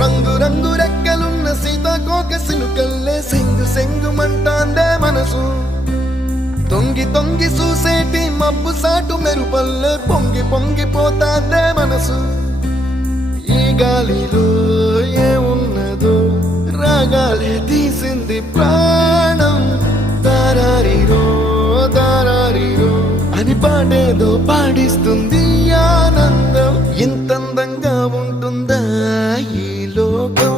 రంగు రంగు రెక్కలున్న సీతాకోక సిలుకల్లే సెంగు సెంగుమంటాందే మనసు తొంగి తొంగి చూసేటి మబ్బు సాటు మెరుపల్లే పొంగి పొంగిపోతాందే మనసు ఈ గాలిలో ఏమున్నదో రాగాలే తీసింది ప్రాణం దారారిరో దారారిరో అని పాడేదో పాడిస్తుంది ఆనందం ఇంతందంగా ఉంటుందా ఈ లోకం